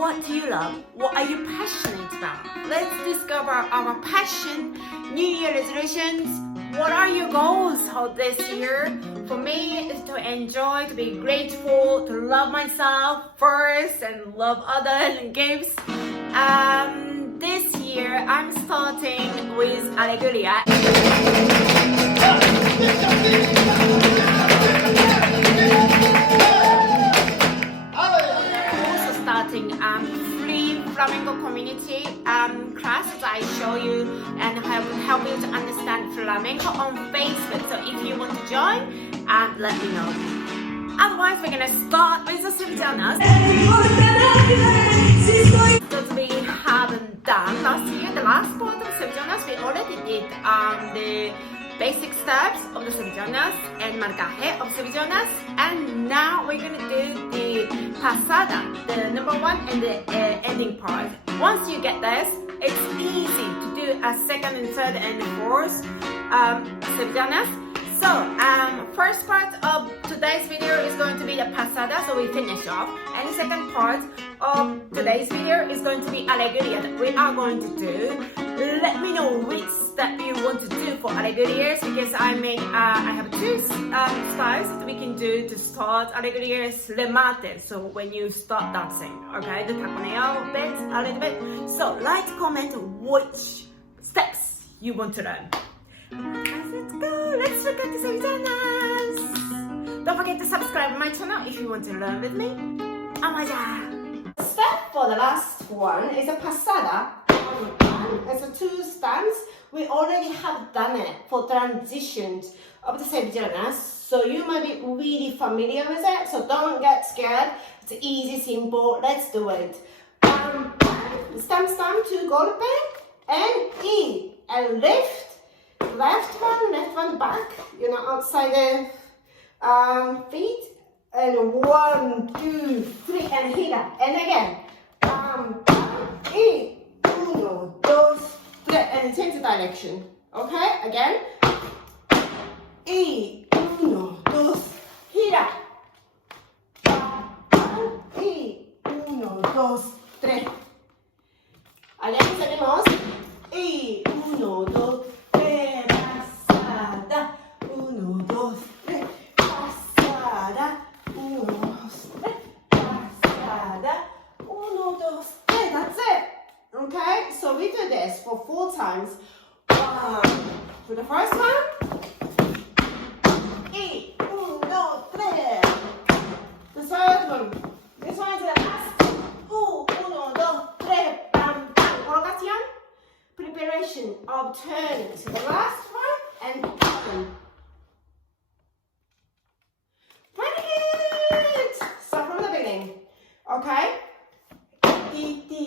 What do you love? What are you passionate about? Let's discover our passion, New Year resolutions. What are your goals for this year? For me, is to enjoy, to be grateful, to love myself first and love others and gifts. This year, I'm starting with Alegría. Also starting free flamenco community classes I show you and help you to understand flamenco on Facebook. So if you want to join, let me know. Otherwise, we're gonna start with the Sevillanas that we haven't done last year. The last part of Sevillanas, we already did the basic steps of the Sevillanas and marcaje of Sevillanas, and now we're gonna do the pasada, the number one and the ending part. Once you get this, it's easy to do a second and third and fourth Sevillanas. So, first part of today's video is going to be the pasada, so we finish off. And the second part of today's video is going to be alegría that we are going to do. Let me know which step you want to do for alegrías, because I have two styles that we can do to start alegrías remate. So when you start dancing, okay, the taconeo bit a little bit. So like, comment which steps you want to learn. Let's go! Let's look at the Sevillanas! Don't forget to subscribe to my channel if you want to learn with me. Step for the last one is a pasada. It's a two stands. We already have done it for transitions of the Sevillanas, so you might be really familiar with it, so don't get scared. It's easy, simple. Let's do it. Stamp, two golpe, and E, and lift. Left one back, outside the feet, and 1, 2, 3, and gira, and again, y 1, 2, 3, and change the direction, okay, again, y 1, 2, gira, y 1, 2, 3, again, seguimos, y 1, 2, 1, 2, 3, pasada, 1, 2, 3, pasada, 1, 2, 3, that's it, okay, so we do this for 4 times, for the first one, y 1, 2, 3, the third one, this one is the last, 1, 2, 3, bam, bam, colocación, preparation of turning, so the last one, and open. Pretty good! Start from the beginning. Okay? Di, di, di.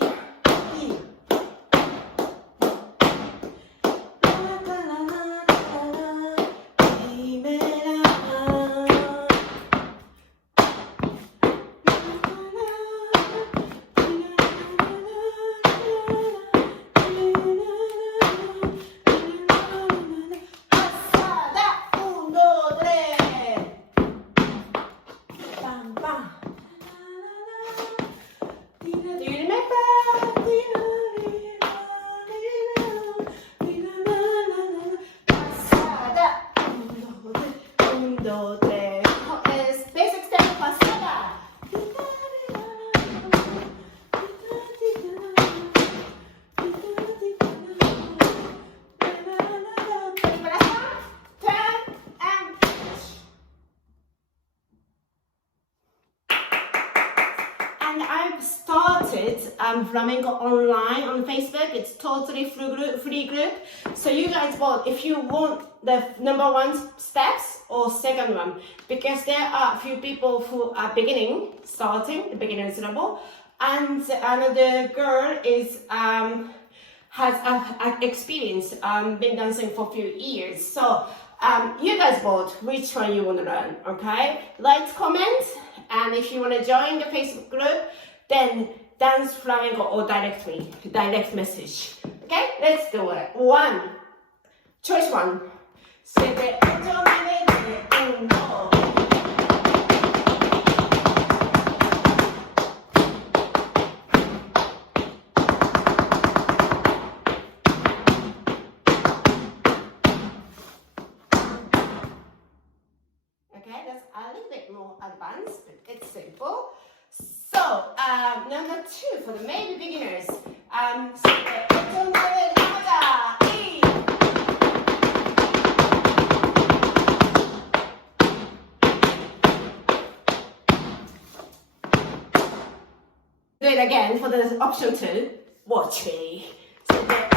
I've started Flamenco online on Facebook. It's totally free group. So you guys vote if you want the number one steps or second one, because there are a few people who are starting the beginner's level, and another girl is has experience been dancing for a few years. So you guys vote which one you want to learn. Okay, like, comment. And if you want to join the Facebook group, then dance flamenco or direct message. Okay, let's do it. Choice one. number 2 for the maybe beginners. Do it again for the option 2. Watch me. So